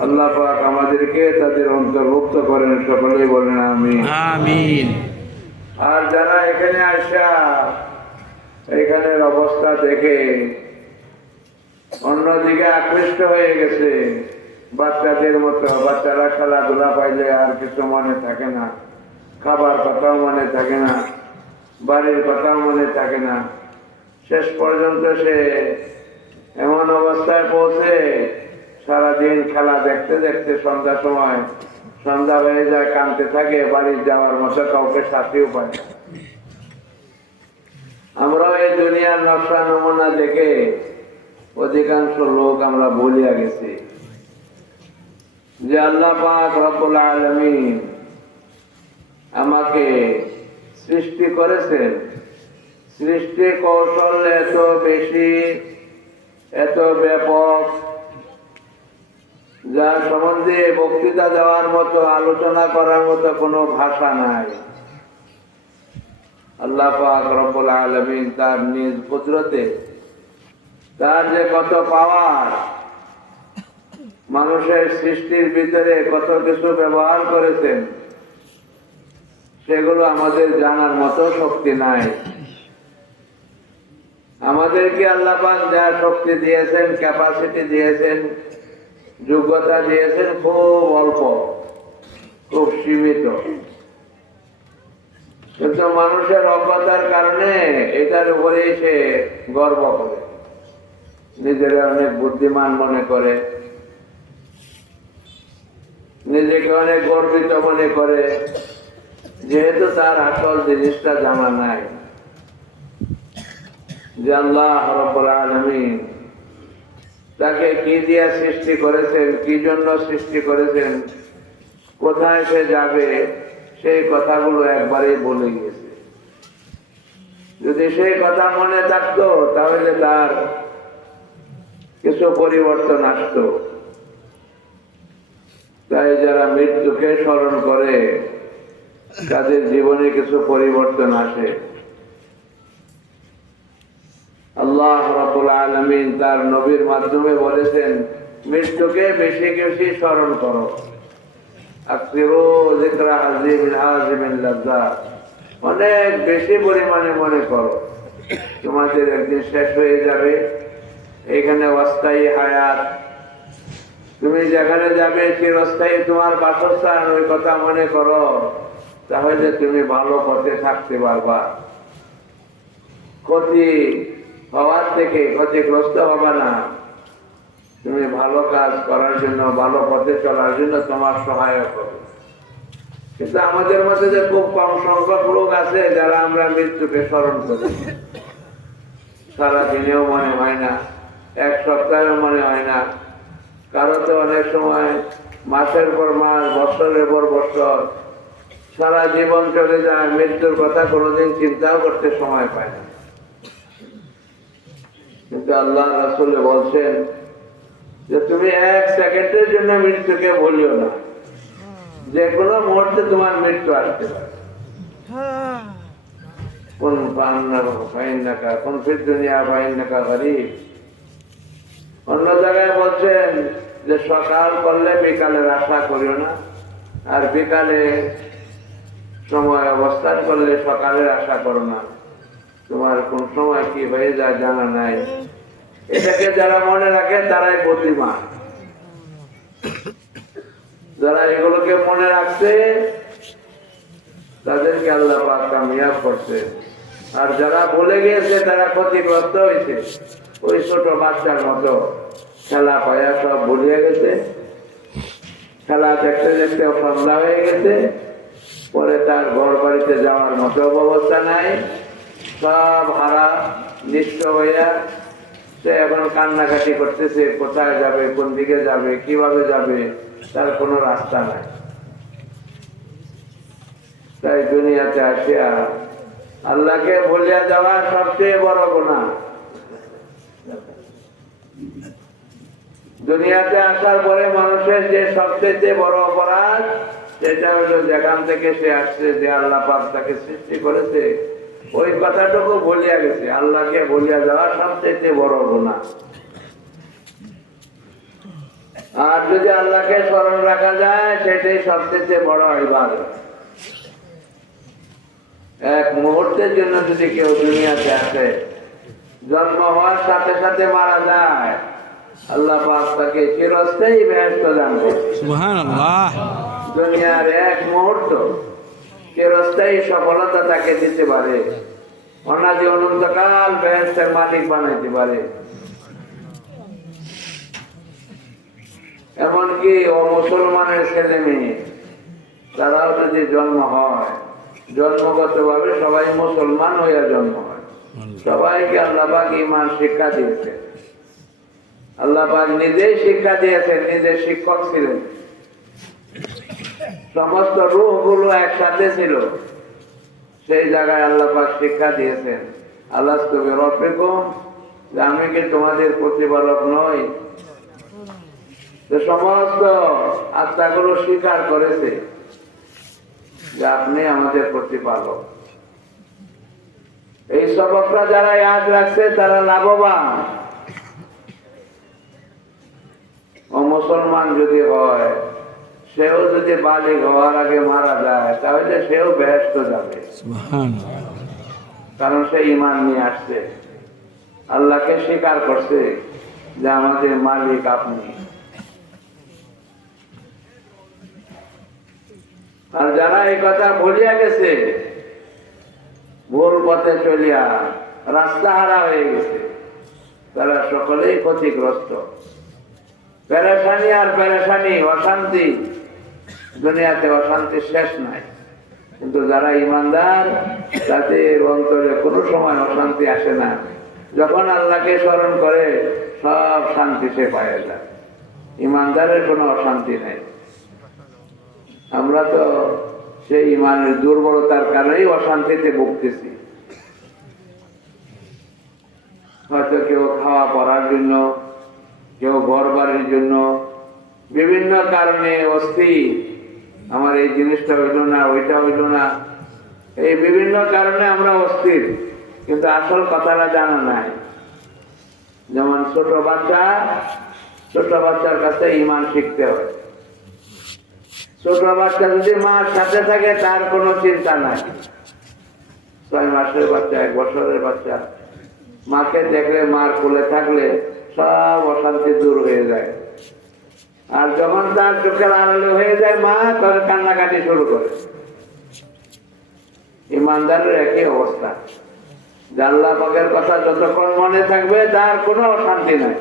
আল্লাহ পাক আমাদেরকে তাদের অন্তর্ভুক্ত করেন সকলেই বলেন আমি আমিন। আর যারা এখানে আসা এখানের অবস্থা দেখে অন্যদিকে আকৃষ্ট হয়ে গেছে বাচ্চাদের মতো বাচ্চারা খেলাধুলা পাইলে আর কিছু মনে থাকে না খাবার কথাও মনে থাকে না বাড়ির কথাও মনে থাকে না। শেষ পর্যন্ত সে এমন অবস্থায় পৌঁছে সারাদিন খেলা দেখতে দেখতে সন্ধ্যা সময় সন্ধ্যা হয়ে যায় কানতে থাকে, বাড়ি যাওয়ার মতো কাউকে সাথেও পায় আমরা এই দুনিয়ার নকশা নমুনা দেখে অধিকাংশ লোক আমরা বলিয়া গেছি। যে আল্লাহ পাক রব্বুল আলমিন আমাকে সৃষ্টি করেছেন। সৃষ্টি কৌশল এত বেশি, এত ব্যাপক যার সম্বন্ধে বক্তৃতা দেওয়ার মতো, আলোচনা করার মতো কোনো ভাষা নাই। আল্লাহ পাক রব্বুল আলমিন তার নিজ কুদরতে তার যে কত পাওয়ার, মানুষের সৃষ্টির ভিতরে কত কিছু ব্যবহার করেছেন, সেগুলো আমাদের জানার মতো শক্তি নাই। আমাদেরকে আল্লাহ পাক যা শক্তি দিয়েছেন ক্যাপাসিটি দিয়েছেন যোগ্যতা দিয়েছেন খুব অল্প, খুব সীমিত। কিন্তু মানুষের অজ্ঞতার কারণে এটার উপরেই সে গর্ব করে। নিজের অনেক বুদ্ধিমান মনে করে। নিজেকে অনেক গর্বিত মনে করে। যেহেতু তার আসল জিনিসটা জানা নাই। যে আল্লাহ রব্বুল তাকে কি দিয়া সৃষ্টি করেছেন? কি জন্য সৃষ্টি করেছেন? কোথায় সে যাবে? সেই কথাগুলো একবারেই বলে গিয়েছে। যদি সেই কথা মনে থাকতো, তাহলে তার কিছু পরিবর্তন আসতো। তাই যারা মৃত্যুকে স্মরণ করে, তাদের জীবনে কিছু পরিবর্তন আসে। আল্লাহ রাব্বুল আলামিন তার নবীর মাধ্যমে বলেছেন, মৃত্যুকে বেশি বেশি স্মরণ করো। অনেক বেশি পরিমাণে মনে করো। তোমাদের একদিন শেষ হয়ে যাবে। এখানে অস্থায়ী হায়াত। তুমি যেখানে যাবে চিরস্থায়ী তোমার বাসস্থান, ওই কথা মনে করো। তাহলে তুমি ভালো পথে থাকতে পারবা। ক্ষতি হওয়ার থেকে ক্ষতিগ্রস্ত হবে না। তুমি ভালো কাজ করার জন্য, ভালো পথে চলার জন্য তোমার সহায়ক হবে। কিন্তু আমাদের মধ্যে যে খুব কম সংখ্যক লোক আছে, যারা আমরা মৃত্যুকে স্মরণ করি। সারাদিনেও মনে হয় না, এক সপ্তাহেও মনে হয় না। কারও তো অনেক সময় মাসের পর মাস, বছরের পর বছর, সারা জীবন চলে যায়, মৃত্যুর কথা কোনোদিন চিন্তাও করতে সময় পায় না। কিন্তু আল্লাহ রাসুল বলছেন যে তুমি এক সেকেন্ডের জন্য মৃত্যুকে বলিও না। যে কোনো মুহূর্তে তোমার মৃত্যু আসতে পারে কোন গরিব। অন্য জায়গায় বলছেন যে সকাল করলে বিকালের আশা করিও না, আর বিকালে সময় অবস্থান করলে সকালের আশা করো না। তোমার কোন সময় কি হয়ে যায় জানা নাই। এটাকে যারা মনে রাখে, তারাই প্রতিমা যারা এগুলোকে মনে রাখছে, তাদেরকে আল্লাহ পাক কামিয়াব করছে। আর যারা ভুলে গিয়েছে, তারা ক্ষতিগ্রস্ত হয়েছে। ওই ছোট বাচ্চার মতো খেলা পায়া সব ভুলিয়ে গেছে। খেলা দেখতে দেখতে সন্ধ্যা হয়ে গেছে। পরে তার ঘর বাড়িতে যাওয়ার মতো ব্যবস্থা নাই। সব হারা, নিঃস্ব হইয়া সে এখন কান্নাকাটি করতেছে, কোথায় যাবে, কোন দিকে যাবে, কীভাবে যাবে, তার কোনো রাস্তা নাই। তাই দুনিয়াতে আসিয়া আল্লাহকে বলিয়া যাওয়া সবচেয়ে বড় গুণা দুনিয়াতে আসার পরে মানুষের যে সবচেয়ে বড় অপরাধ, সেটা হলো যেখান থেকে সে আসছে, যে আল্লাহ পাক তাকে সৃষ্টি করেছে ওই কথাটুকু বলিয়া গেছে। আল্লাহকে বলিয়া যাওয়া সবচেয়ে বড় গুণা আর যদি আল্লাহকে স্মরণ রাখা যায় সেটাই সবচেয়ে বড় ইবাদত। এক মুহূর্তের জন্য যদি কেউ দুনিয়াতে আসে জন্ম হওয়ার সাথে সাথে মারা যায় আল্লাহ পাক তাকে চিরস্থায়ী ব্যস্ত দান করে দুনিয়ার এক মুহূর্ত চিরস্থায়ী সফলতা তাকে দিতে পারে। অনাদি অনন্তকাল ব্যস্তের মালিক বানাইতে পারে। এমনকি ও মুসলমানের ছেলে মেয়ে, তারাও যদি জন্ম হয় জন্মগত ভাবে সবাই মুসলমান হইয়া জন্ম হয়। সবাইকে আল্লাহবাক ইমান শিক্ষা দিয়েছে আল্লাহবাক নিজেই শিক্ষা দিয়েছেন নিজের শিক্ষক ছিলেন। সমস্ত রূহগুলো একসাথে ছিল। সেই জায়গায় আল্লাহবাক শিক্ষা দিয়েছেন। আল্লাহ তুমি রফিকুম যে আমি কি তোমাদের প্রতিপালক নই? যে সমস্ত আত্মাগুলো স্বীকার করেছে যে আপনি আমাদের প্রতিপালক। এই সবকটা যারা ইয়াদ রাখছে, তারা লাভবান। ও মুসলমান যদি হয় সেও যদি বালিক হওয়ার আগে মারা যায়, তাহলে সেও ব্যস্ত যাবে। কারণ সে ইমান নিয়ে আসছে। আল্লাহকে স্বীকার করছে যে আমাদের মালিক আপনি। আর যারা এই কথা ভুলিয়া গেছে, ভুল পথে চলিয়া রাস্তা হারা হয়ে গেছে, তারা সকলেই ক্ষতিগ্রস্ত। পেরেশানি আর পেরেশানি, অশান্তি দুনিয়াতে অশান্তি শেষ নাই। কিন্তু যারা ইমানদার, তাদের অন্তরে কোনো সময় অশান্তি আসে না। যখন আল্লাহকে স্মরণ করে, সব শান্তি সে পায় যায় ইমানদারের কোনো অশান্তি নেই। আমরা তো সেই ইমানের দুর্বলতার কারণেই অশান্তিতে ভুগতেছি। হয়তো কেউ খাওয়া পড়ার জন্য, কেউ ঘর বাড়ির জন্য বিভিন্ন কারণে অস্থির আমার এই জিনিসটা হইল না, ওইটা হইল না। এই বিভিন্ন কারণে আমরা অস্থির, কিন্তু আসল কথাটা জানা নাই। যেমন ছোট বাচ্চা, ছোট বাচ্চার কাছে ইমান শিখতে হয়। ছোট বাচ্চা যদি মার সাথে থাকে, তার কোনো চিন্তা নাই। ছয় মাসের বাচ্চা, এক বছরের বাচ্চা। মাকে দেখলে, মার কোলে থাকলে সব অশান্তি দূর হয়ে যায়। আর যখন তার চোখের আড়ালে হয়ে যায় মা তখন কান্নাকাটি শুরু করে। ইমানদারের একই অবস্থা। জাল্লা পাকের কথা যতক্ষণ মনে থাকবে তার কোনো অশান্তি নাই।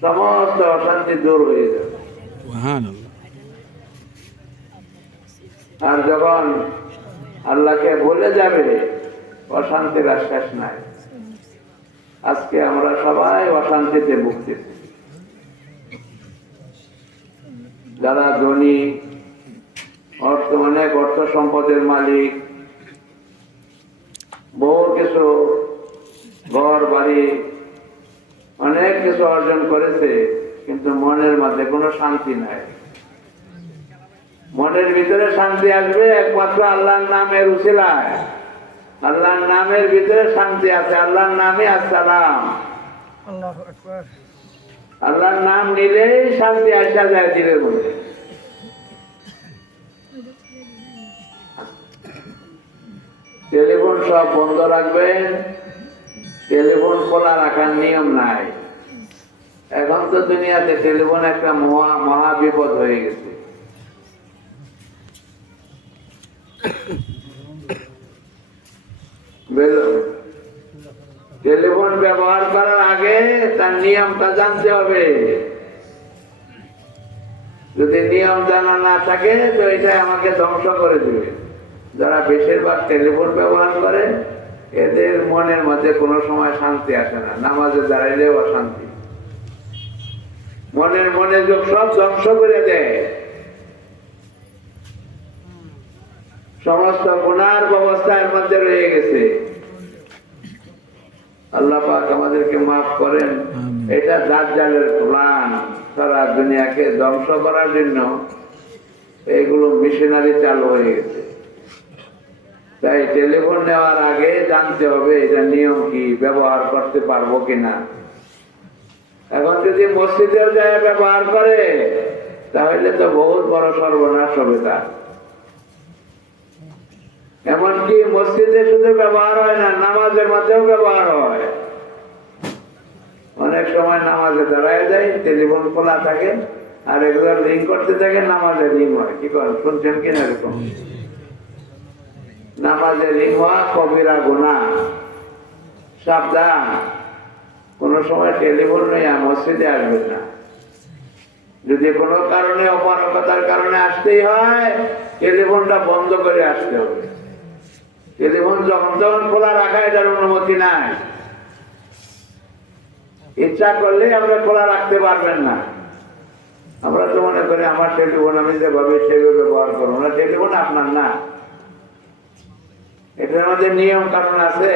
সমস্ত অশান্তি দূর হয়ে যাবে। আর যখন আল্লাহকে বলে যাবে অশান্তির শেষ নাই। আজকে আমরা সবাই অশান্তিতে ভুগতেছি। যারা ধনী, অর্থ অনেক, অর্থ সম্পদের মালিক, বহু কিছু ঘর, বাড়ি, অনেক কিছু অর্জন করেছে, কিন্তু মনের মধ্যে কোনো শান্তি নাই। মনের ভিতরে শান্তি আসবে একমাত্র আল্লাহর নামের উচিলায় আল্লাহর নামের ভিতরে শান্তি আছে, আল্লাহর নামে আসসালাম। আল্লাহ আল্লাহর নাম নিলেই শান্তি আসা যায় দিলের মধ্যে। টেলিফোন সব বন্ধ রাখবেন। টেলিফোন খোলা রাখার নিয়ম নাই। এখন তো দুনিয়াতে টেলিফোন একটা মহা মহা বিপদ হয়ে গেছে বেল- টেলিফোন ব্যবহার করার আগে তার নিয়মটা জানতে হবে। যদি নিয়ম জানা না থাকে, তো এটা আমাকে ধ্বংস করে দেবে। যারা বেশিরভাগ টেলিফোন ব্যবহার করে, এদের মনের মধ্যে কোনো সময় শান্তি আসে না। নামাজে দাঁড়াইলেও অশান্তি। মনের মনে যোগ সব ধ্বংস করে দেয়। সমস্ত গুণার ব্যবস্থা এর মধ্যে রয়ে গেছে। আল্লাহ পাক আমাদেরকে মাফ করেন। এটা দাজ্জালের প্ল্যান। সারা দুনিয়াকে ধ্বংস করার জন্য এইগুলো মিশনারি চালু হয়ে গেছে। তাই টেলিফোন নেওয়ার আগে জানতে হবে এটা নিয়ম কি ব্যবহার করতে পারব কিনা। এখন যদি মসজিদের জায়গা ব্যবহার করে তাহলে তো বহুত বড় সর্বনাশ হবে তার। এমনকি মসজিদে শুধু ব্যবহার হয় না, নামাজের মধ্যেও ব্যবহার হয়। অনেক সময় নামাজে দাঁড়ায় যায়, টেলিফোন খোলা থাকে, আর এগুলো লিঙ্ক করতে থাকে, নামাজে লিঙ্ক হয়। কি করেন, শুনছেন কিনা এরকম? নামাজে লিঙ্ক হওয়া কবিরা গুণা সাবধান। কোনো সময় টেলিফোন নেই মসজিদে আসবেন না। যদি কোনো কারণে অপারকতার কারণে আসতেই হয়, টেলিফোনটা বন্ধ করে আসতে হবে। টেলিফোন যখন তখন খোলা রাখা এটার অনুমতি নাই, ইচ্ছা করলে আমরা খোলা রাখতে পারবেন না। আমরা তো মনে করি আমার টেলিফোন আমি যেভাবে সেভাবে ব্যবহার করব না, টেলিফোন আপনার না। এটার মধ্যে নিয়ম কারণ আছে।